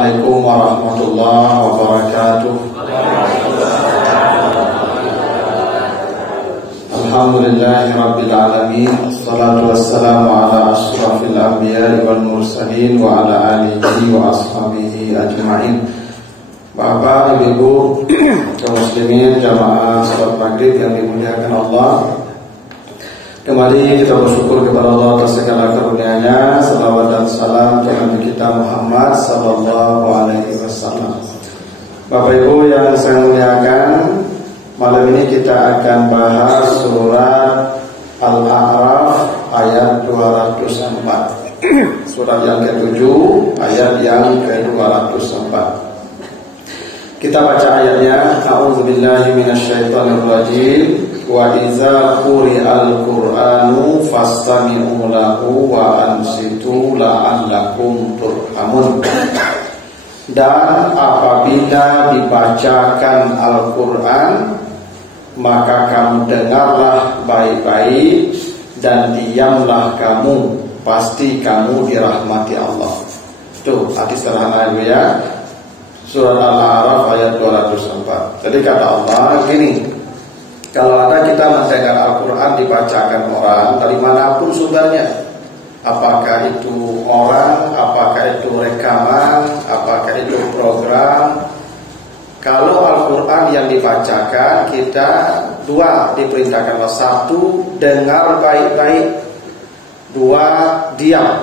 Assalamualaikum warahmatullahi wabarakatuh. Alhamdulillahi rabbil alamin. Assalatu wassalamu ala asyrafil anbiya'i wal mursalin wa ala alihi wa ashabihi ajma'in. Bapak, Ibu, kaum muslimin jamaah salat maghrib yang dimuliakan Allah, kembali kita bersyukur kepada Allah atas segala karunia-Nya. Salawat dan salam kepada Nabi kita Muhammad sallallahu alaihi wasallam. Bapak Ibu yang saya muliakan, malam ini kita akan bahas surat Al-A'raf ayat 204. Surat yang ke-7 ayat yang ke-204. Kita baca ayatnya. A'udzubillahi minasyaitonirrajim. Wa idza quri'al Qur'anu fastami'u lahu wa ansitu la'allakum turhamun. Dan apabila dibacakan Al-Qur'an, maka kamu dengarlah baik-baik dan diamlah kamu, pasti kamu dirahmati Allah. Itu arti sederhana ya. Surat Al-A'raf ayat 204. Jadi kata Allah gini, kalau ada kita mendengar Al-Quran dibacakan orang dari manapun sumbernya, apakah itu orang, apakah itu rekaman, apakah itu program, kalau Al-Quran yang dibacakan, kita dua diperintahkan. Satu, dengar baik-baik. Dua, diam.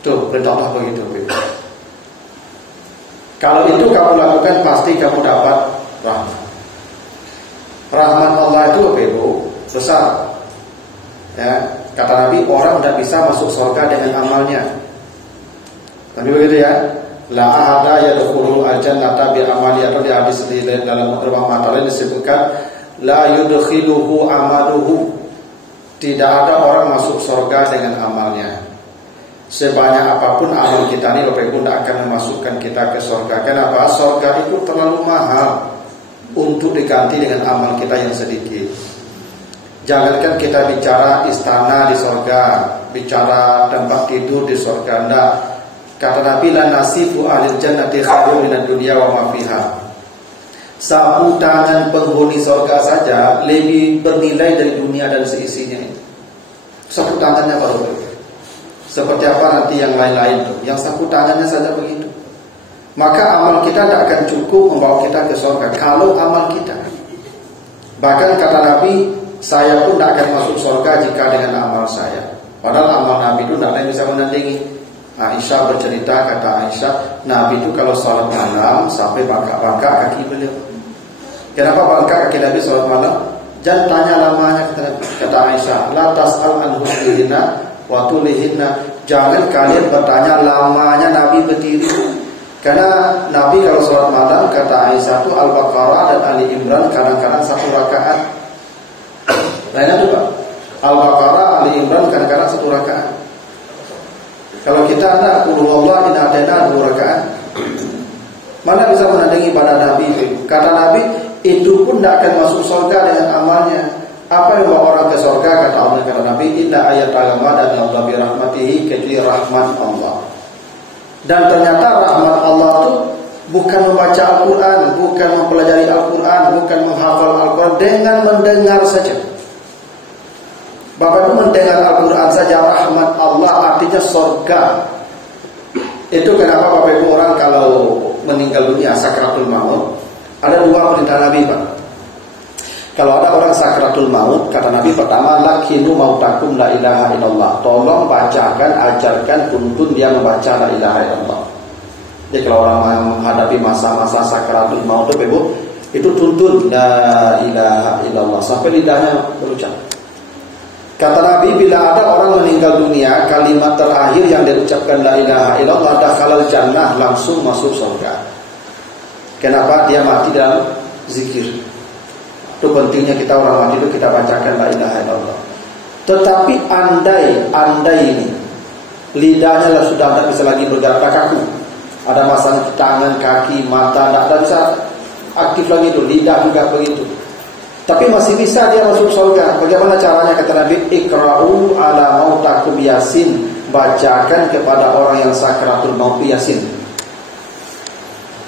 Tuh perintah Allah begitu. Kalau itu kamu lakukan, pasti kamu dapat rahmat. Rahmat Allah itu Ibu besar. Ya, kata Nabi, orang tidak bisa masuk surga dengan amalnya. Tapi begitu ya. La ahada yadkhulul jannata bi amali, atau di hadis dalam beberapa matalah disebutkan la yudkhiluhu amaluhu. Tidak ada orang masuk surga dengan amalnya. Sebanyak apapun amal kita ini, Bapak Ibu, tidak akan memasukkan kita ke surga. Kenapa? Surga itu terlalu mahal untuk diganti dengan amal kita yang sedikit. Jangankan kita bicara istana di surga, bicara tempat tidur di surga, enggak. Kata Nabi, la nasifu ahlil jannati khairun minad dunya wa ma fiha. Sapu tangan penghuni surga saja lebih bernilai dari dunia dan seisinya. Sapu tangannya baru. Seperti apa nanti yang lain-lain tuh? Yang sapu tangannya saja begitu. Maka amal kita tidak akan cukup membawa kita ke surga kalau amal kita. Bahkan kata Nabi, saya pun tidak akan masuk surga jika dengan amal saya. Padahal amal Nabi itu tidak ada yang bisa menandingi. Aisyah bercerita, kata Aisyah, Nabi itu kalau sholat malam sampai bangkak-bangkak kaki beliau. Kenapa bangkak kaki Nabi sholat malam? Jangan tanya lamanya, kata Aisyah. La tas'al an husnihinna wa tulihinna. Jangan kalian bertanya lamanya Nabi berdiri. Karena Nabi kalau sholat malam, kata Aisyah itu Al-Baqarah dan Ali Imran kadang-kadang satu rakaat. Lainnya juga Al-Baqarah, Ali Imran kadang-kadang satu rakaat. Kalau kita ada qul huwallahu inna atayna 2 rakaat, mana bisa menandingi pada Nabi itu? Kata Nabi, itu pun tidak akan masuk surga dengan amalnya. Apa yang bawa orang ke surga? Kata Allah, kata Nabi, illa ayat agama dan Allah bi rahmatihi, kecuali rahmat Allah. Dan ternyata rahmat Allah itu bukan membaca Al-Quran, bukan mempelajari Al-Quran, bukan menghafal Al-Quran, dengan mendengar saja. Bapak itu mendengar Al-Quran saja, rahmat Allah artinya surga. Itu kenapa Bapak Ibu orang kalau meninggal dunia sakratul maut, ada 2 perintah Nabi, Pak. Kalau ada orang sakratul maut, kata Nabi pertama, lakinu mautakum la ilaha illallah. Tolong bacakan, ajarkan, tuntun dia membaca la ilaha illallah. Jadi kalau orang menghadapi masa-masa sakratul maut itu, Ibu, itu tuntun la ilaha illallah sampai lidahnya berucap. Kata Nabi, bila ada orang meninggal dunia, kalimat terakhir yang diucapkan la ilaha illallah, dakhalal jannah, langsung masuk surga. Kenapa? Dia mati dalam zikir. Itu pentingnya kita orang mati itu kita bacakan la ilaha illallah. Tetapi andai ini lidahnya sudah tidak bisa lagi bergerak, kaku, ada masalah di tangan, kaki, mata, tidak bisa aktif lagi itu, lidah juga begitu. Tapi masih bisa dia masuk surga. Bagaimana caranya? Kata Nabi, ikra'u ala mautakum yasin. Bacakan kepada orang yang sakratul maut Yasin.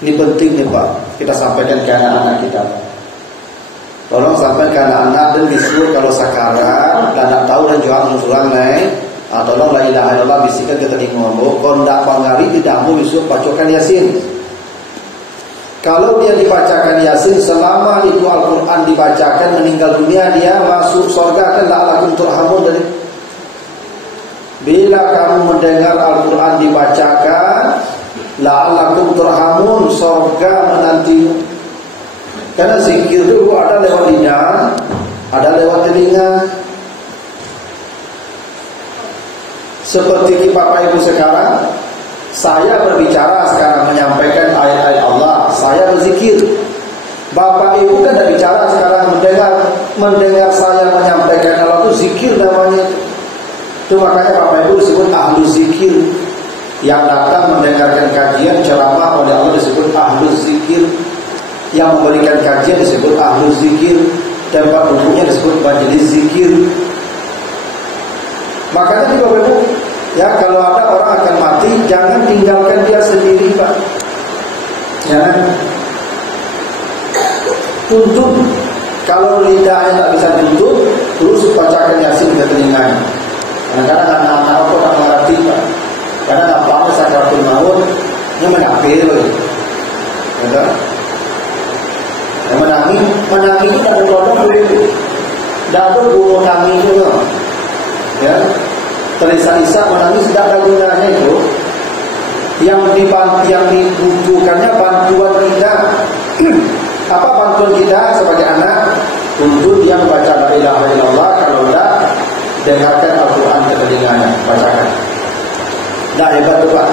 Ini penting nih Pak, kita sampaikan ke anak-anak kita. Tolong sampaikan ke anak-anak dan disuruh kalau sakarat dan tak tahu dan jual musuhan naik. Tolong la ilaha illallah bisikan ke telingamu. Kalau tak pangari tidak mau disuruh bacakan Yasin. Kalau dia dibacakan Yasin selama itu Al-Quran dibacakan meninggal dunia dia masuk surga kan la'alakum turhamun dari. Bila kamu mendengar Al-Quran dibacakan la'alakum turhamun, surga menantimu. Karena zikir itu ada lewat lidah, ada lewat telinga. Seperti Bapak Ibu sekarang, saya berbicara sekarang menyampaikan ayat-ayat Allah, saya berzikir. Bapak Ibu kan tidak bicara sekarang mendengar saya menyampaikan Allah itu zikir namanya. Itu makanya Bapak Ibu disebut ahlu zikir. Yang datang mendengarkan kajian ceramah oleh Allah disebut ahlu zikir. Yang memberikan kajian disebut ahlu zikir. Tempat duduknya disebut majelis zikir. Makanya di Bapak Ibu, ya kalau ada orang akan mati, jangan tinggalkan dia sendiri Pak. Jangan tuntut. Kalau lidahnya tak bisa tuntut, terus bacakan Yasin ke telinganya. Kadang-kadang anak-anak aku tak mengerti Pak. Karena nampaknya sakaratul maut, ini menakbir betul. Menangis itu tak ada begitu. Tak ada guru menangis juga. Ya, terisak-isak menangis tidak ada gunanya itu. Yang dibutuhkannya bantuan kita. Apa bantuan kita sebagai anak? Untuk dia membaca la ilaha illallah. Kalau tidak, dengarkan Al-Quran ke telinganya, bacakan. Tidak hebat tu Pak.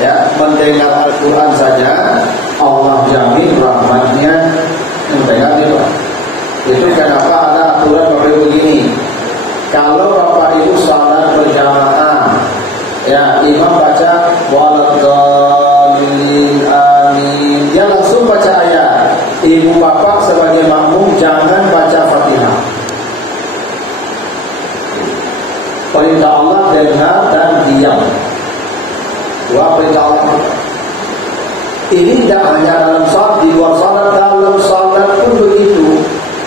Ya, mendengar Al-Quran saja Allah jamin rahmatnya mendengar itu. Itu kenapa ada aturan Bapak Ibu begini. Kalau Bapak Ibu salat berjamaah, ya imam baca waladhdallin amin, dia langsung baca ayat. Ibu bapak sebagai makmum jangan baca Fatihah. Perintah Allah dengar dan diam. Dua perintah Allah. Ini tidak hanya dalam salat, di luar salat, dalam salat pun begitu.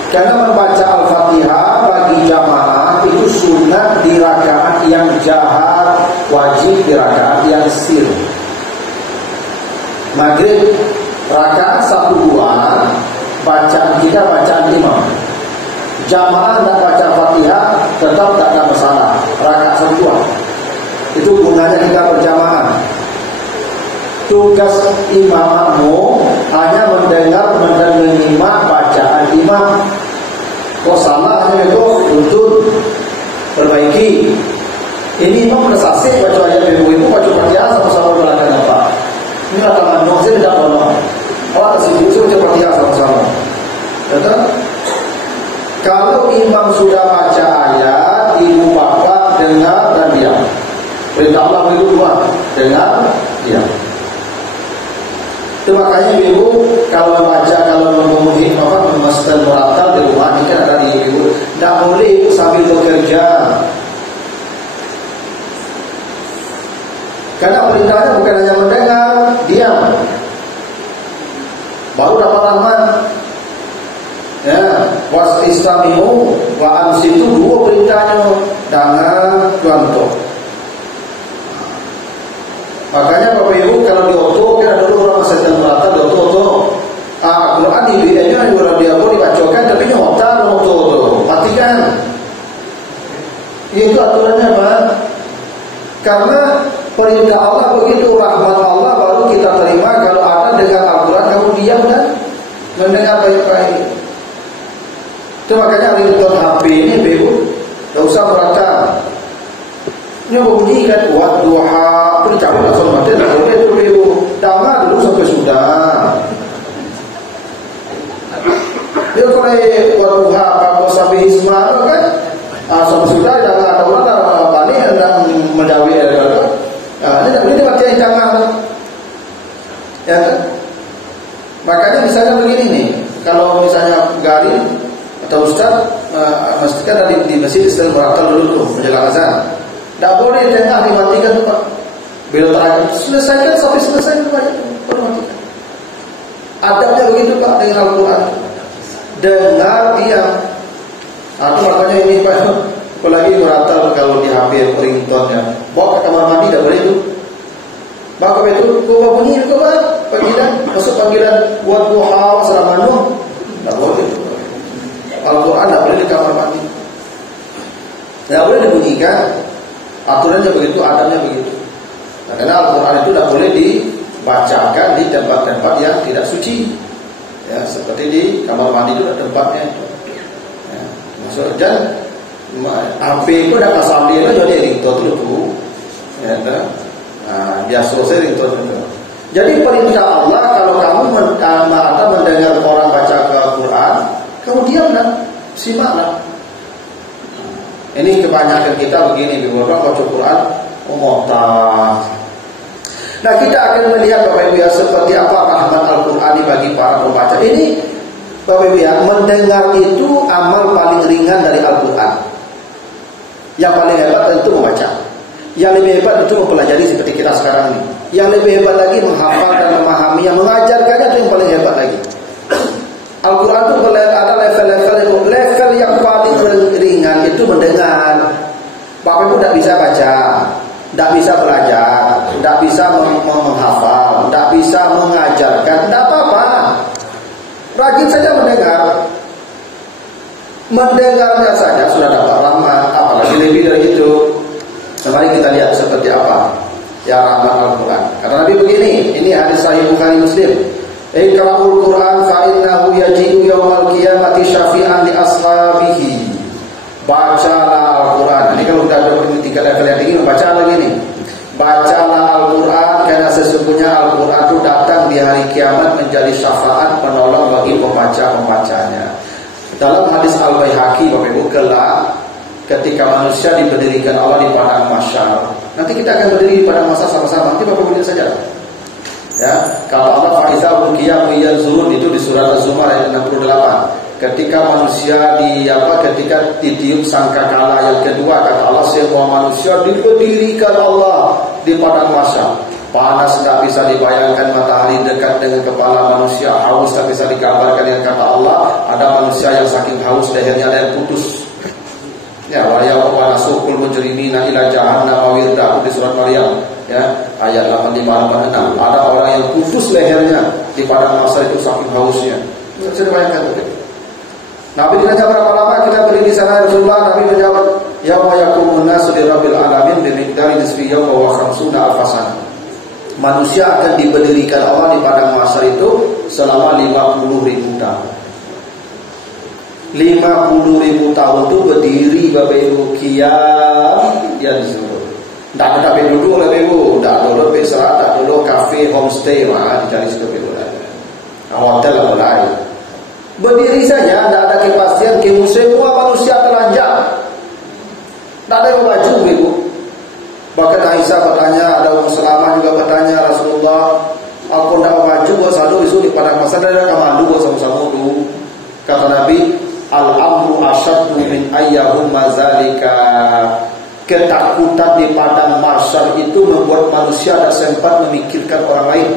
Karena membaca Al-Fatihah bagi jamaah itu sunat di rakaat yang jahat, wajib di rakaat yang sir. Maghrib rakaat 1-2 bacaan kita bacaan imam. Jamaah tidak baca Fatihah tetap tak ada masalah. Rakaat 1-2 itu gunanya kita berjamaah. Tugas imammu hanya mendengar dan menyimak bacaan imam. Kok salahnya itu untuk perbaiki. Ini imam bersasik baca ayat ibu-ibu baca Fatihah sama-sama belakang apa? Ini kata mandong saya tidak tolong. Kalau ada sibuk saya baca Fatihah sama-sama. Betul? Kalau imam sudah baca ayat, ibu bapak dengar dan diam. Perintah Allah itu dua, dengar, diam. Itu makanya ibu kalau baca, kalau memenuhi memasukkan muratal di rumah ini kan ada di ibu, tidak boleh sambil bekerja. Karena perintahnya bukan hanya mendengar, diam. Baru dapat rahmat. Ya, wasistami'u wa ansitu, dua perintahnya, dengar, contoh. Makanya Bapak Ibu kalau di auto kan ada dulu orang setel merata di auto. Quran di videonya orang dia pun dibacakan tapi nyotar auto matikan. Itu aturannya Pak. Karena perintah Allah begitu, rahmat Allah baru kita terima. Kalau ada dengar Al-Quran kamu diam dan mendengar baik-baik. Itu makanya ringtone HP ini Ibu tidak usah berakal. Ini bunyi kan wadduha, itu dicabut langsung mati, tak boleh itu Ibu. Dengar dulu sampai sudah. Dia kalau wadduha apa sampai isma kan, sampai sudah jangan ada orang tak balik dan mendawi dari itu. Ini dibaca yang jangan. Ya kan? Makanya misalnya begini nih, kalau misalnya garing atau ustaz mestikan di masjid istilah muratal dulu menjelang azan. Tak boleh tengah dimatikan Pak. Bila terakhir selesaikan sampai selesai baru matikan. Adabnya begitu Pak dengan Al-Quran. Dengar diam. Itu makanya ini Pak, apalagi merata kalau di HP ringtone ya. Bawa ke kamar mandi tidak boleh itu. Bawa ke itu, kau bunyi kau Pak, panggilan, masuk panggilan buat duha selama Nuh. Tidak boleh. Al-Quran tidak boleh di kamar mandi. Tidak boleh dibunyikan. Aturannya begitu, adabnya begitu. Nah, karena Al-Quran itu tidak boleh dibacakan di tempat-tempat yang tidak suci. Ya, seperti di kamar mandi itu ada tempatnya itu. Ya, maksud dan HP itu ada pasal dia itu jadi ringtone itu. Ya, biasa selesai ringtone itu. Jadi perintah Allah kalau kamu mendengar orang baca Al-Quran, kamu diamlah, simaklah. Ini kebanyakan kita begini, orang baca Quran, motah. Nah, kita akan melihat Bapak Ibu ya, seperti apa rahmat Al-Quran bagi para pembaca. Ini Bapak Ibu ya, mendengar itu amal paling ringan dari Al-Quran. Yang paling hebat tentu membaca. Yang lebih hebat itu mempelajari seperti kita sekarang ini. Yang lebih hebat lagi menghafal dan memahami, yang mengajarkannya itu yang paling hebat lagi. Al-Quran itu ada level yang paling ringan itu mendengar. Bapak Ibu tidak bisa baca, tidak bisa belajar, tidak bisa menghafal, tidak bisa mengajarkan, tidak apa-apa. Rajin saja mendengar. Mendengarnya saja sudah dapat rahmat, apalagi lebih dari itu. Mari kita lihat seperti apa ya rahmat Al-Quran. Kata Nabi begini, ini hadis Sahih Bukhari Muslim. Iqra'ul Quran fa innahu yaji'u yaumal qiyamati syafi'an li ashabihi. Bacalah Al-Quran. Ini kalau sudah ada 3 level yang tinggi, baca lagi nih. Bacalah Al-Quran karena sesungguhnya Al-Quran itu datang di hari kiamat menjadi syafaat penolong bagi pembaca-pembacanya. Dalam hadis Al-Baihaqi Bapak Ibu, kelak ketika manusia diberdirikan Allah di padang mahsyar. Nanti kita akan berdiri di padang mahsyar sama-sama. Nanti Bapak berdiri saja. Ya, kata Allah fa'idhahum qiyamun yanzurun, itu di surat Az-Zumar ayat 68. Ketika manusia ketika ditiup sangkakala yang kedua, kata Allah semua manusia diberdirikan Allah di padang mahsyar. Panas tidak bisa dibayangkan, matahari dekat dengan kepala manusia, haus tak bisa digambarkan. Yang kata Allah, ada manusia yang saking haus lehernya ada yang putus. Ya, wa yawma nasukul mujrimina ila jahannam wirda, di surat Maryam ya ayat 85-86. Ada orang yang putus lehernya di padang mahsyar itu saking hausnya. Bisa dibayangkan begitu. Nabi ditanya berapa lama kita berdiri di sana Rasulullah? Nabi menjawab, yauma yaqumun nasu li rabbil alamin bi miqdari nisfi yawma wa khamsuna alfasan. Manusia akan diberdirikan Allah di padang mahsyar itu selama 50.000 tahun. 50.000 tahun itu berdiri Bapak Ibu, qiyam yang disuruh. Tak ada tempat duduk lah Bapak Ibu, tak dulu pesawat, tak dulu kafe, homestay, dicari situ Bapak Ibu. Hotel lah mulai. Berdiri saja, tidak ada kepastian, semua manusia telanjang. Tak ada yang maju Bapak Ibu. Bahkan Aisyah bertanya, ada Ummu Salamah juga bertanya, Rasulullah, aku tidak maju buat satu isu di padang mahsyar, ada kamandu buat sama-sama dulu. Kata Nabi, al-amru asyaddu min ayyahum mazalika. Ketakutan di padang mahsyar itu membuat manusia tak sempat memikirkan orang lain.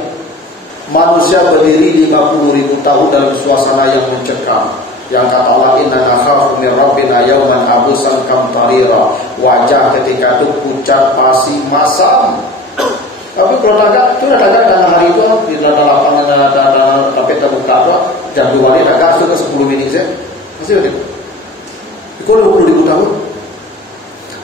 Manusia berdiri 50.000 tahun dalam suasana yang mencekam. Yang kata Allah, inna nakhafu min rabbina yawman abusan kamtarira. Wajah ketika itu pucat, pasi, masam. Tapi kalau dagang, itu udah dagang dalam hari itu di dalam lapangan tapi terbuka itu jam 2 hari dagang sudah 10 menit saja. Masih begitu. Itu 20.000 tahun.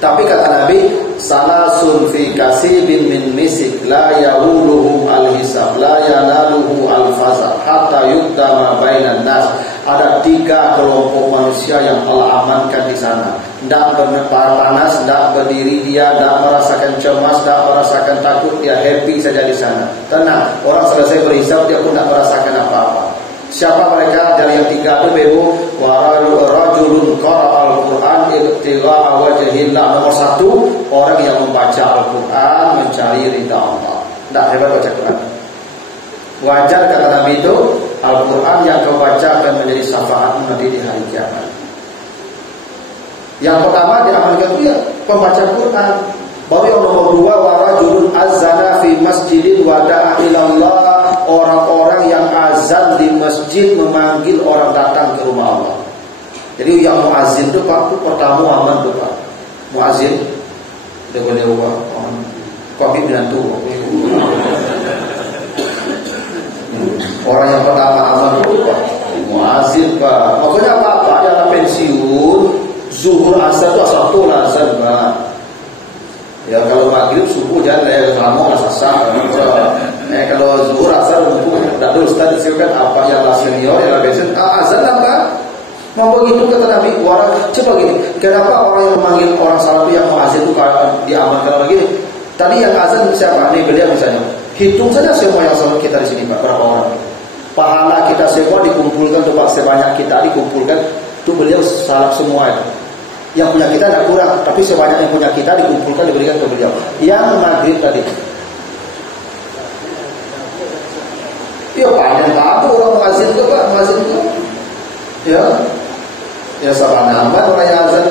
Tapi kata Nabi, salasun fi kasibin min misik la yahuluhum al-hisab la yanaluhu al-faza hatta yuktama bainan nas. Ada 3 kelompok manusia yang Allah amankan di sana. Tidak panas, tidak berdiri dia, tidak merasakan cemas, tidak merasakan takut, dia happy saja di sana. Tenang, orang selesai berhisab dia pun tidak merasakan apa-apa. Siapa mereka? Dari yang 3 itu Ibu, wa rajulun qara'al Qur'an ibtigha'a wajhillah. Nomor 1, orang yang membaca Al-Qur'an mencari ridha Allah. Tidak hebat baca Quran. Wajar kata Nabi itu, Al-Quran yang kau baca akan menjadi syafaatmu nanti di hari kiamat. Yang pertama diamalkan itu ya pembaca Quran. Baru yang nomor 2, wa rajulun azana fi masjidin wa da'a ilallah. Orang-orang yang azan di masjid memanggil orang datang ke rumah Allah. Jadi yang muazin itu Pak, itu pertama aman tuh Pak. Muazin dia boleh ubah kopi binantu. Orang yang pertama aman itu Pak, muazin Pak. Maksudnya apa? Dia pensiun, zuhur asar itu asal tulah azan Pak. Ya kalau maghrib subuh jangan lama sasar. Kalau zuhur asar tidak ada ustaz disiapkan apa yang lah senior yang lah pensiun azan apa? Mau begitu kata Nabi, orang coba gini, kenapa orang yang memanggil orang salat yang muazin itu diamalkan begini? Tadi yang azan siapa? Nih beliau misalnya. Hitung saja semua yang salat kita di sini Pak, berapa orang? Pahala kita semua dikumpulkan tuh Pak, sebanyak kita dikumpulkan tuh beliau salat semua itu. Yang punya kita tidak kurang, tapi sebanyak yang punya kita dikumpulkan diberikan ke beliau. Yang maghrib tadi. Ya panjang tahu orang muazin itu Pak, muazin itu. Ya sahabat amat orang yang azan.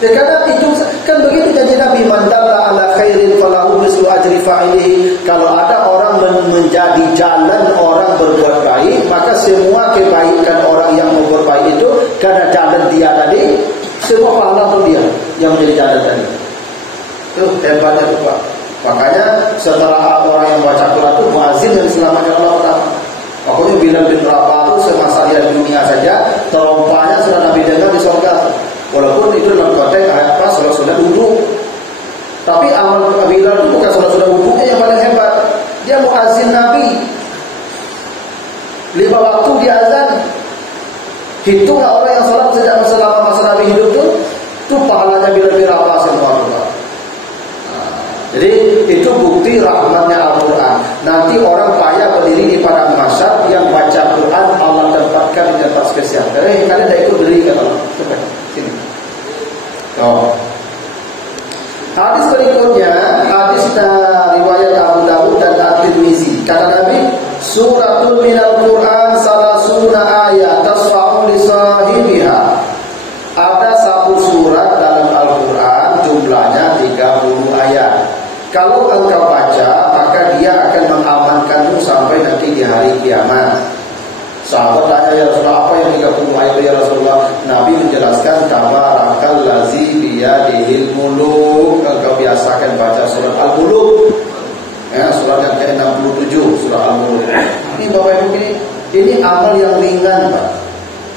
Ya karena itu kan begitu janji Nabi, man dalla ala khairin falahu mislu ajri fa'ilihi. Kalau ada orang menjadi jalan orang berbuat baik, maka semua kebaikan orang yang berbuat baik itu karena jalan dia tadi, semua pahala untuk dia yang menjadi jalan tadi. Itu hebatnya tuh Pak. Makanya setelah orang yang baca Quran itu muazin yang selamatnya Allah pertama. Pokoknya Bilal bin Rabah itu semasa dia di dunia saja terompahnya sudah Nabi dengar di surga. Walaupun itu dalam konteks apa sudah duduk. Tapi amal Bilal itu bukan sudah duduknya yang paling hebat. Dia muazin Nabi. 5 waktu dia azan. Hitunglah orang yang salat sejak selama masa Nabi hidup itu pahalanya Bilal bin Rabah semua. Jadi itu bukti rahmatnya Al-Quran. Nanti orang payah berdiri di padang mahsyar yang baca Quran Allah tempatkan di tempat spesial. Kalian tidak ikut berdiri kata Allah. Coba sini. Hadis berikutnya, hadis riwayat Abu Dawud dan At-Tirmizi. Kata Nabi, suratul minal Quran salasuna ayat tasfa'u li sahibiha. Ada satu surat dalam Al-Quran jumlahnya 30 ayat. Kalau engkau baca, maka dia akan mengamankanmu sampai nanti di hari kiamat. Sahabat tanya, ya Rasulullah, apa yang 30 ayat ya Rasulullah? Nabi menjelaskan, tabarakallazi biyadihil muluk. Engkau biasakan baca surat Al-Muluk. Ya, surat yang ke-67, surat Al-Muluk. Ini Bapak Ibu ini amal yang ringan, Pak.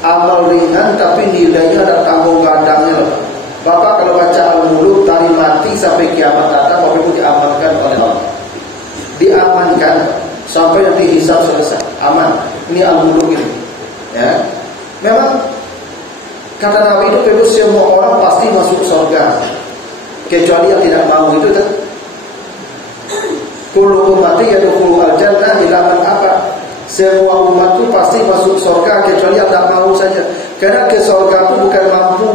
Amal ringan tapi nilainya ada tanggung gadangnya, Pak. Bapak kalau baca Al-Muluk dari mati sampai kiamat datang, Bapak Ibu diamankan oleh Allah. Diamankan sampai nanti hisab selesai, aman. Ini Al-Muluk ini. Ya. Memang kata Nabi itu semua orang pasti masuk surga kecuali yang tidak mau itu kan. Kullu ummati yadkhulu al-jannah illa man aba. Semua umat itu pasti masuk surga kecuali yang tak mau saja. Karena ke surga itu bukan mampu,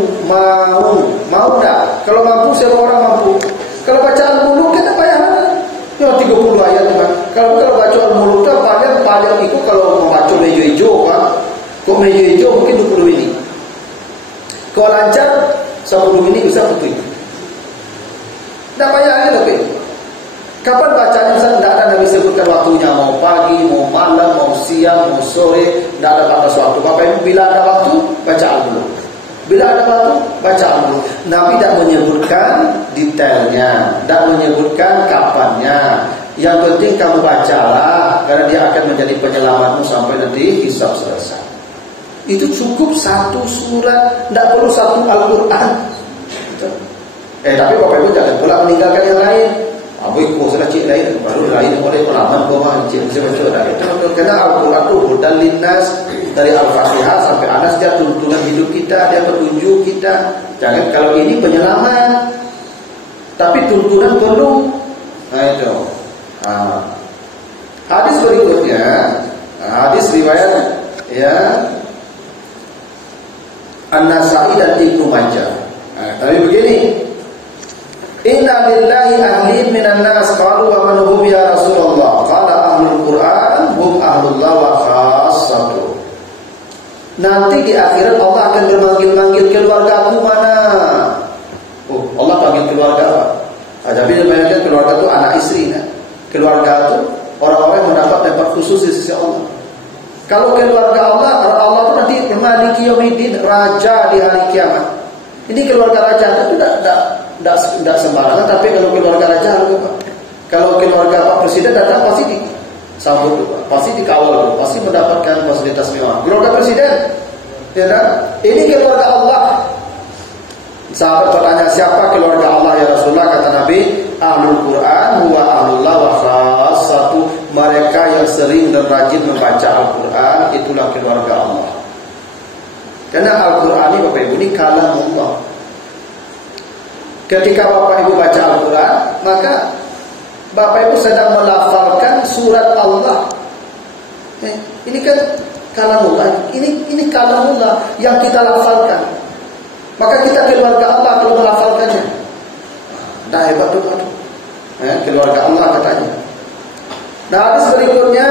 mau tak? Kalau mampu semua orang mampu. Kalau baca Al-Muluk kita bayar. Ya 30 ayat Pak. Kalau baca Al-Muluk itu paling itu kalau membaca meja hijau Pak. Kok meja hijau mungkin 20 menit. Kalau lancar 10 menit bisa betul. Tak payah lagi lebih. Kapan bacanya Ustaz? Tidak ada Nabi sebutkan waktunya, mau pagi, mau malam, mau siang, mau sore, tidak ada batas waktu. Bapak Ibu bila ada waktu baca Al-Muluk. Bila ada waktu baca Al-Muluk. Nabi tidak menyebutkan detailnya, tidak menyebutkan kapannya. Yang penting kamu bacalah karena dia akan menjadi penyelamatmu sampai nanti hisab selesai. Itu cukup satu surat, tidak perlu satu Al-Quran. Tapi Bapak Ibu jangan pula meninggalkan yang lain. Abu ikut salah cik lain, baru lain boleh pelaman bawa cik macam dah. Itu kerana Al-Quran itu hudan linnas dari Al-Fatihah sampai Anas dia tuntunan hidup kita, dia petunjuk kita. Jangan kalau ini penyelamat, tapi tuntunan perlu. Nah itu. Hadis berikutnya, hadis riwayat ya An-Nasa'i dan Ibnu Majah. Tapi begini. Inna lillahi ahlin minan nas qalu wa man hum ya Rasulullah qala ahlul Quran hum ahlullah wa khassatuh. Nanti di akhirat Allah akan bermanggil-manggil keluargaku mana? Oh, Allah panggil keluarga apa? Tapi dia keluarga itu anak istri kan? Keluarga itu orang-orang yang mendapat tempat khusus di sisi Allah. Kalau keluarga Allah itu nanti Maliki Yaumiddin, raja di hari kiamat. Ini keluarga raja itu tidak sembarangan, tapi kalau keluarga raja kalau keluarga Pak Presiden datang pasti disambut, pasti dikawal, pasti mendapatkan fasilitas mewah. Keluarga Presiden, ya kan? Ini keluarga Allah. Sahabat bertanya, siapa keluarga Allah ya Rasulullah? Kata Nabi, Ahlul Quran huwa ahlullah wa khassatu. Mereka yang sering dan rajin membaca Al-Quran, itulah keluarga Allah. Karena Al-Quran ini Bapak Ibu, ini kalamullah. Ketika Bapak Ibu baca Al-Quran, maka Bapak Ibu sedang melafalkan surat Allah. Ini kan kalamullah. Ini kalamullah yang kita lafalkan. Maka kita keluarga Allah kalau melafalkannya. Dah hebat tuh. Keluarga Allah katanya. Nah, hadis berikutnya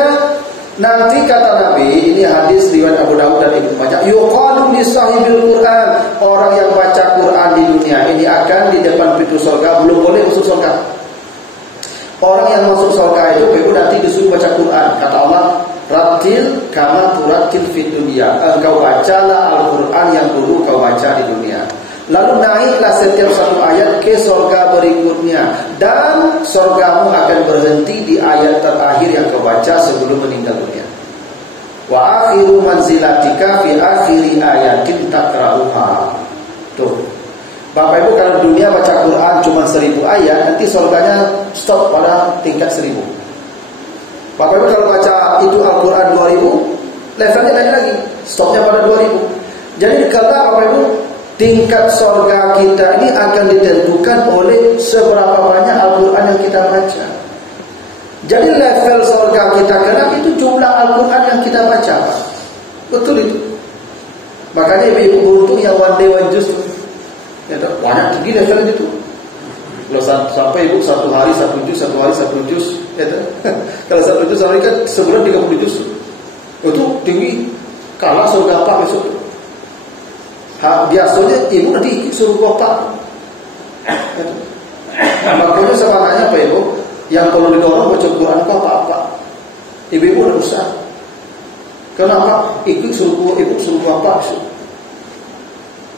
nanti kata Nabi, ini hadis riwayat Abu Dawud dan Ibnu Majah, yuqalu li sahibil Quran, orang yang baca Quran di dunia ini akan di depan pintu surga, belum boleh masuk surga. Orang yang masuk surga itu nanti disuruh baca Quran. Kata Allah, ratil kama turatil fid dunya. Engkau bacalah Al-Quran yang dulu kau baca di dunia. Lalu naiklah setiap satu ayat ke surga berikutnya, dan surgamu akan berhenti di ayat terakhir yang kau baca sebelum meninggal dunia. Wa akhiru manzilatika fi akhiri ayatin takra'uha. Tuh, Bapak Ibu, kalau dunia baca Quran cuma 1000 ayat, nanti surganya stop pada tingkat 1000. Bapak Ibu kalau baca itu Al-Quran 2000, levelnya naik lagi, stopnya pada 2000. Jadi kalau Bapak Ibu, tingkat surga kita ini akan ditentukan oleh seberapa banyak Al-Quran yang kita baca. Jadi level surga kita kelak itu jumlah Al-Quran yang kita baca. Betul itu. Makanya ibu beruntung yang one day one juice, ya, banyak tinggi levelnya itu. Kalau sampai ibu satu hari satu juz, ya, kalau satu juz hari kan sebulan 30 juz. Itu tinggi. Kalah surga apa besok? Biasanya ibu nanti suruh bapak. Makanya sebenarnya apa ibu? Yang perlu didorong baca Quran itu apa-apa. Ibu udah usah. Kenapa? Ibu suruh bapak.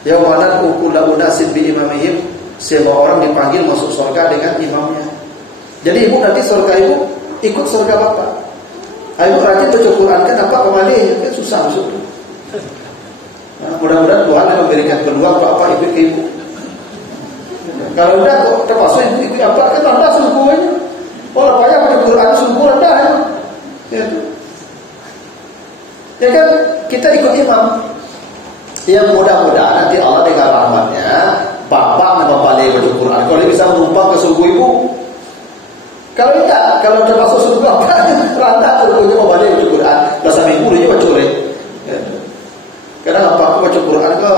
Ya mana ukula unasin bi imamihim. Semua orang dipanggil masuk surga dengan imamnya. Jadi ibu nanti surga ibu ikut surga bapak. Ibu rajin baca Quran kan apa kembali? Kan susah masuk. Nah, mudah-mudahan Tuhan yang memberikan peluang bapak ibu ke ibu. Kalau enggak kok termasuk ibu apa kan anda sungguhnya. Kalau banyak baca Quran sungguh rendah ya. Ya kan kita ikut imam. Yang mudah-mudahan nanti Allah dengan rahmatnya bapak balik baca Quran. Kalau bisa menumpang ke sungguh ibu. Kalau tidak, kalau termasuk sungguh bapak rendah sungguhnya mau balik baca Quran. Bahasa minggu dia baca oleh. Kadang apa aku baca Quran ke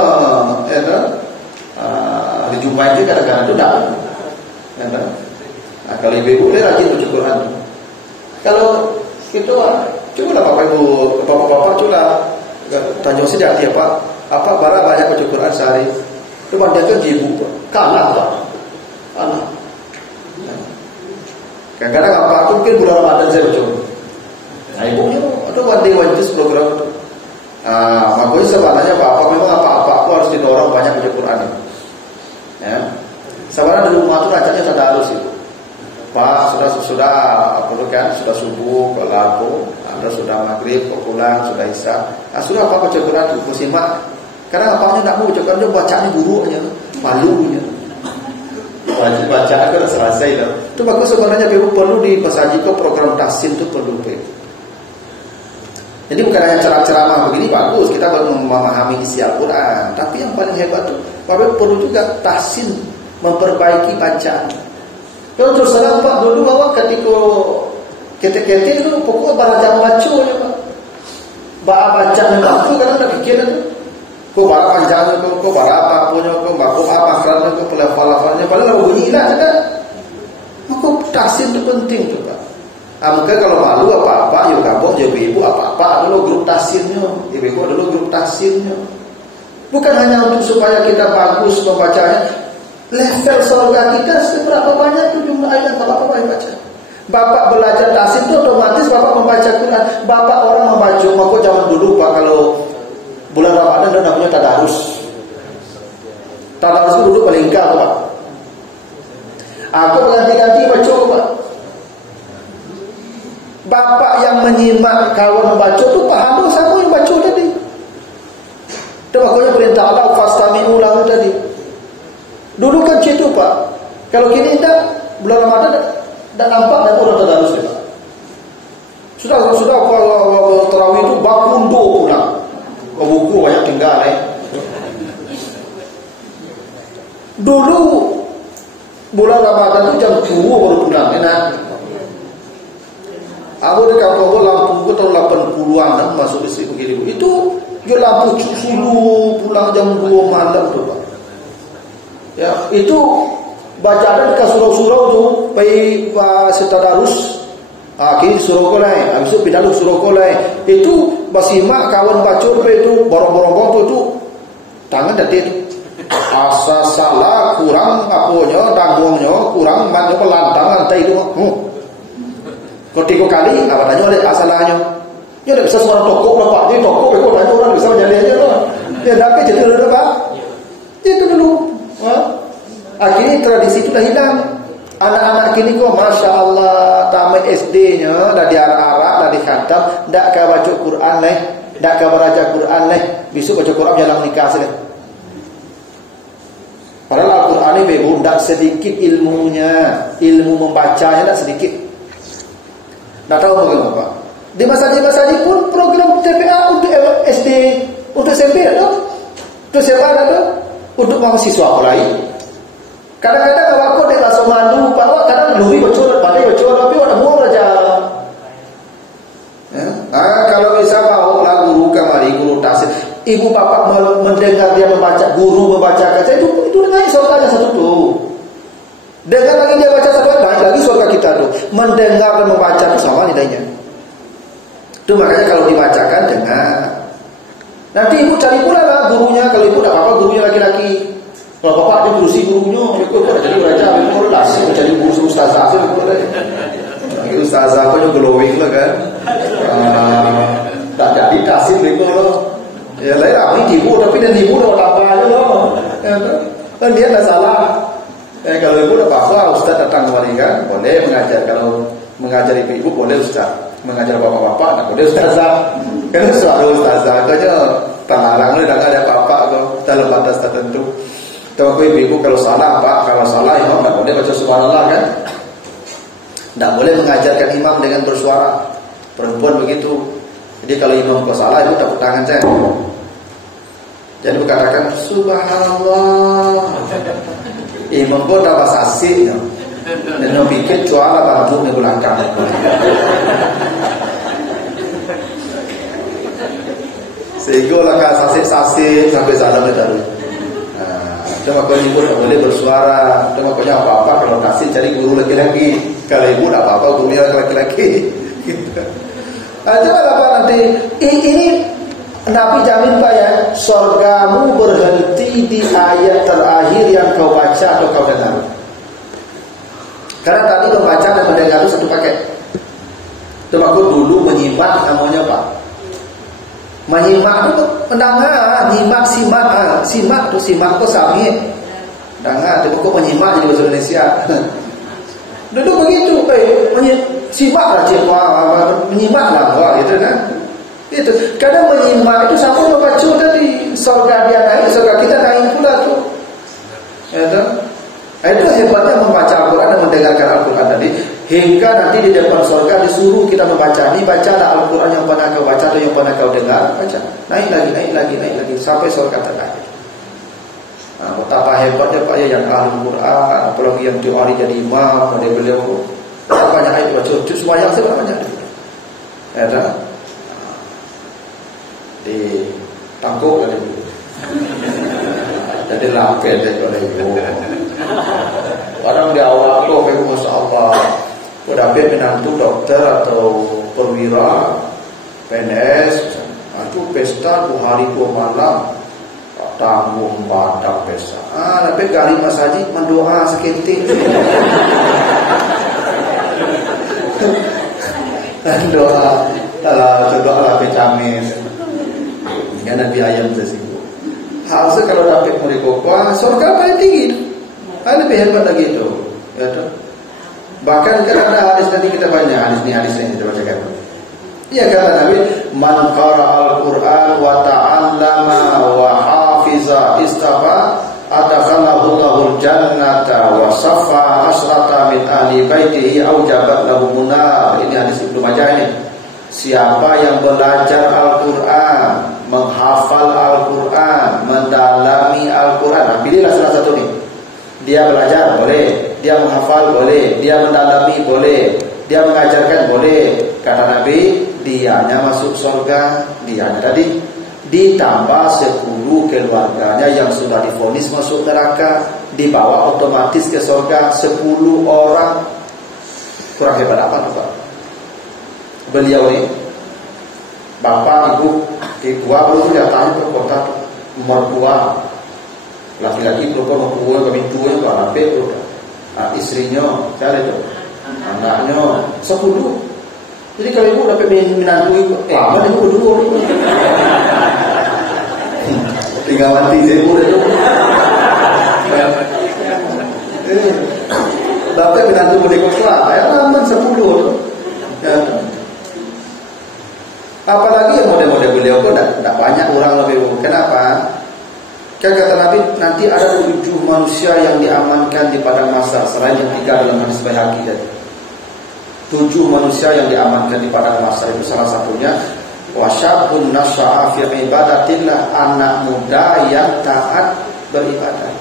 dijumpai itu kadang-kadang itu tak. Nah, kalau ibu boleh rajin baca Quran. Kalau itu cobalah bapak ibu, bapak-bapak cobalah tanya sih hati apa bara banyak baca Quran sehari. Coba dia kan ibu kalah Pak. Kalah. Kadang-kadang apa aku mungkin bulan Ramadan saya baca. Nah, ibunya ada one day one juice program itu. Makanya sebenarnya bapak memang apa-apa aku harus didorong banyak baca Quran itu. Ya. Sebenarnya di rumah itu racanya tadarus itu. Pak sudah perlu kan sudah subuh kelar Anda sudah maghrib pulang sudah isya. Sudah apa baca Quran itu musimat. Karena apanya enggak mau baca Quran dia bacanya buruknya, malunya. Wajib baca itu sudah selesai dah. Itu bagus sebenarnya perlu dipasaji ke program tahsin itu perlu. Jadi bukan hanya ceramah begini bagus, kita baru memahami isi Al-Quran. Tapi yang paling hebat itu, Bapak perlu juga tahsin, memperbaiki bacaan. Kalau terus terang Pak, dulu awak ketika ketik-ketik itu pokoknya barang baca ya Pak. Bacaan yang aku kadang tak fikir itu. Kau barang panjangnya, kau barang apa punya, kau apa akhirnya, kau pelafal-lafalnya, paling lalu bunyi lah kan. Maka tahsin itu penting tuh Pak. Mungkin kalau malu apa-apa, yuk gabung jadi ibu apa-apa, dulu grup tahsinnya, ibu dulu grup tahsinnya. Bukan hanya untuk supaya kita bagus membacanya, level surga kita seberapa banyak tuh jumlah ayat apa-apa yang baca. Bapak belajar tahsin itu otomatis bapak membaca Quran. Bapak orang membaca, maka zaman dulu Pak kalau bulan Ramadan ada namanya tadarus. Tadarus itu dulu paling enggak Pak. Aku ganti-ganti baca Pak. Bapak yang menyimak kawan membaca itu paham sama yang baca tadi. Dan makanya perintah Allah fastami'u lahu tadi. Dulu kan gitu Pak. Kalau kini tidak bulan Ramadan tidak nampak dan orang tadarus Pak. Sudah kalau tarawih itu bakundo pulang. Kau buku banyak tinggal Dulu bulan Ramadan itu jam 2 baru pulang enak. Aku di kampung lampu tahun 80-an kan masuk istri begini. Itu dia lampu sulu pulang jam 2 malam tuh Pak. Ya, itu bacaan ke surau-surau tuh pai setadarus. Akhir surau kolai, habis itu pindah surau kolai. Itu basimak kawan bacur itu borong-borong itu tangan detik. Asa salah kurang aponya, tanggungnya kurang matnya pelantang lantai itu. Ketika kali apa tanya oleh asalahnya. Ya tidak bisa semua toko lah Pak. Jadi toko itu tanya orang bisa menjadi aja loh. Ya dah jadi dulu Pak. Itu dulu. Akhirnya tradisi itu dah hilang. Anak-anak kini kok Masya Allah tamat SD-nya dah diarak-arak, dah dikhatam, tak ke baca Quran leh, tak ke baca Quran leh. Besok baca Quran jalan nikah sih. Padahal Al-Quran ini bebo, tak sedikit ilmunya, ilmu membacanya tak sedikit. Tak tahu bagaimana Pak. Di masjid-masjid pun program TPA untuk SD, untuk SMP ada, untuk SMA ada, untuk mahasiswa lain. Kadang-kadang kalau aku di rasa malu, Pak, kadang lebih bocor, pandai bocor, tapi orang buang aja. Ya. Kalau bisa mau lah guru kamari, guru tahsin, ibu bapak mendengar dia membaca, guru membacakan, saya itu naik surganya satu tuh. Dengar lagi dia baca satu naik lagi surga kita tuh. Mendengar dan membaca itu sama nilainya. Itu makanya kalau dibacakan dengar. Nanti ibu cari pula lah gurunya, kalau ibu tak apa gurunya laki-laki. Kalau bapak dia berusi gurunya, aku jadi raja, aku lasi mencari guru ustazah, aku ustazah aku juga glowing lah kan. Tak jadi kasih mereka loh. Ya lain lah, ini ibu tapi dan ibu dah apa aja loh. Dan dia tak salah. Kalau ibu dah apa, ustaz datang kemari kan, boleh mengajar. Kalau mengajar ibu boleh ustaz. Mengajar bapak-bapak, tak boleh ustazah. Kan selalu ustazah, aja terlarang lah, tak ada apa-apa dalam batas tertentu. Tahu ibu kalau salah Pak, kalau salah imam tak boleh baca subhanallah kan? Tak boleh mengajarkan imam dengan bersuara. Perempuan begitu. Jadi kalau imam kau salah ibu tepuk tangan saya. Jadi berkatakan subhanallah. Imam pun tak bahasa asing. Dan yang pikir suara bantu di belakang. Sehingga lah kan sasik sampai salam itu. Cuma kalau ibu tak boleh bersuara, cuma punya apa-apa kalau kasih cari guru laki-laki. Kalau ibu tak apa-apa gurunya laki-laki. Coba apa nanti ini Nabi jamin Pak ya, surgamu berhenti di ayat terakhir yang kau baca atau kau dengar. Karena tadi membaca dan mendengar itu satu paket. Cuma aku dulu menyimak namanya Pak. Menyimak itu mendengar, nyimak, simak itu sami. Dengar, tapi kok menyimak jadi bahasa Indonesia. Duduk begitu, simak lah menyimak lah, gitu kan? Itu kadang menyimak itu sama membaca tadi, surga dia naik, surga kita naik pula tuh. Ya kan? Itu hebatnya membaca Al-Quran dan mendengarkan Al-Quran tadi. Hingga nanti di depan surga disuruh kita membaca. Ini bacalah Al-Quran yang pernah kau baca atau yang pernah kau dengar. Baca. Naik lagi sampai surga terakhir. Betapa hebatnya Pak ya yang ahli Quran, apalagi yang tiap hari jadi imam, ada beliau banyak ayat baca. Semuanya saya banyak. Ya kan? Di tangkuk ada itu. Jadi lapet oleh ibu. Orang di awal tu, masya Allah, udah menantu dokter atau perwira, PNS, itu pesta 2 hari 2 malam, tanggung badak pesta. Tapi kali masjid mendoa sekinting. Doa doa vitamin. Ya Nabi ayam tersebut. Harusnya kalau dapat mereka surga paling tinggi. Lebih hebat lagi itu. Ya tuh. Bahkan kan ada hadis nanti kita banyak hadis yang kita bacakan. Iya kata Nabi, man qara al-Qur'an wa ta'allama wa hafiza istafa adakhalahu Allahul jannata wa safa asrata min ahli baitihi aujabat lahu munar. Ini hadis Ibnu Majah ini. Siapa yang belajar Al-Qur'an, menghafal Al-Qur'an, mendalami Al-Qur'an, nah, pilihlah salah satu nih. Dia belajar boleh, dia menghafal boleh, dia mendalami boleh, dia mengajarkan boleh. Kata Nabi, dianya masuk surga, dianya tadi ditambah 10 keluarganya yang sudah divonis masuk neraka, dibawa otomatis ke surga 10 orang. Kurang hebat apa tuh Pak? Beliau ini bapak, ibu, kedua baru datang ke kota mertua, laki-laki perempuan mertua kami tua yang berape istrinya, cari itu, anaknya 10. Jadi kalau ibu dapat menantu ibu, mana ibu berdua ibu? Tinggal mati ibu itu. Dapat menantu berdua tua, ya lama 10. Ya. Apalagi yang model-model beliau kok tidak banyak orang lebih. Kenapa? Kan kata Nabi nanti ada 7 manusia yang diamankan di padang mahsyar selain yang 3 dalam hadis Baihaqi tadi. 7 manusia yang diamankan di padang mahsyar itu salah satunya wasyabun nasya'a fi ibadatillah, anak muda yang taat beribadah.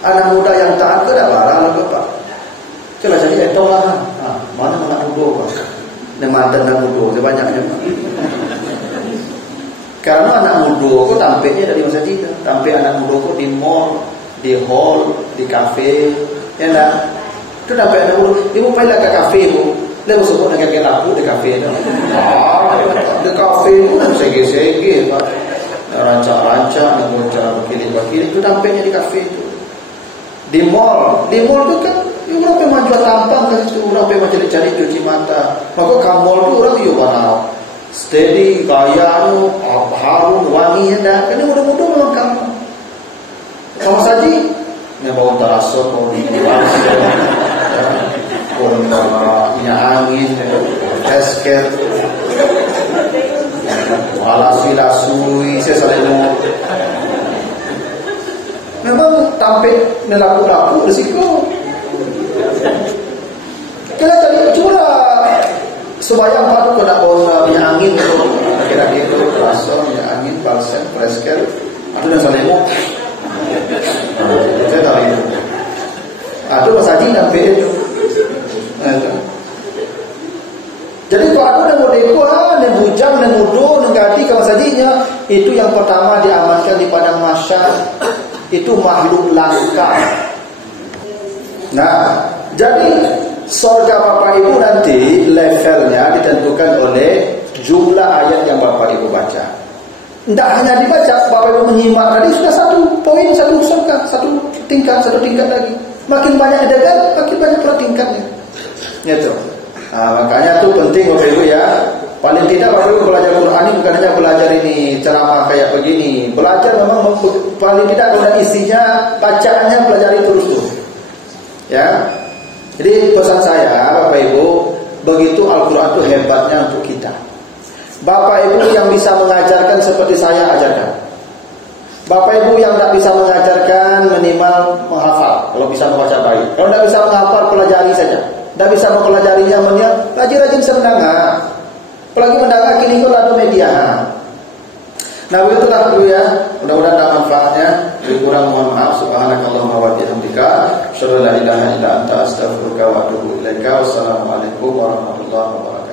Anak muda yang taat itu tidak larang Bapak. Coba jadi etolah. Mana anak muda Pak? Mantan anak muda banyaknya Pak. Karena anak muda kok tampilnya dari masa kita. Tampil anak muda kok di mall, di hall, di kafe, ya enggak? Itu dapat anak muda. Ibu pilih ke kafe bu, dia sebut dengan kayak lampu di kafe itu. Di kafe itu segi-segi Pak. Rancak-rancak, wakil-wakil itu tampilnya di kafe itu. Di mall itu kan orang yang maju tampang kan itu, orang yang cari cuci mata. Maka kamol itu orang yang mana steady, gaya, harum, wangi, hendak. Ini mudah-mudah memang kamu. Sama saja, yang bawa tarasot, bawa diwas, minyak angin, esket, walasui, sesalemu. Memang tampil melaku-laku risiko. Kita tadi cuma sebayang padu kena bawa minyak angin itu, kira-kira itu rasa minyak angin, balsam, freskel, atau dan salemu. Saya tahu itu. Atau masaji tampil itu. Jadi kalau aku nak modeko, nak bujang, nak mudo, nak ganti ke masajinya, itu yang pertama diamankan di padang mahsyar. Itu makhluk langka. Nah, jadi surga Bapak Ibu nanti levelnya ditentukan oleh jumlah ayat yang Bapak Ibu baca. Tidak hanya dibaca, Bapak Ibu menyimak tadi sudah 1 poin, 1 surga, 1 tingkat lagi. Makin banyak adegan, makin banyak pula tingkatnya. Gitu. Nah, makanya itu penting Bapak Ibu ya. Paling tidak Bapak Ibu belajar Quran ini bukan hanya belajar ini ceramah kayak begini. Belajar memang paling tidak kalau isinya, bacaannya pelajari terus. Ya. Jadi pesan saya Bapak Ibu, begitu Al-Quran itu hebatnya untuk kita. Bapak Ibu yang bisa mengajarkan seperti saya ajarkan. Bapak Ibu yang tidak bisa mengajarkan minimal menghafal. Kalau bisa membaca baik. Kalau tidak bisa menghafal pelajari saja. Tidak bisa mempelajarinya rajin-rajin mendengar. Apalagi mendengar kini kalau ada media. Nah begitulah dulu ya. Mudah-mudahan ada manfaatnya. Lebih kurang mohon maaf. Subhanakallahumma wa bihamdika asyhadu an la ilaha illa anta astaghfiruka wa atubu ilaika. Wassalamualaikum warahmatullahi wabarakatuh.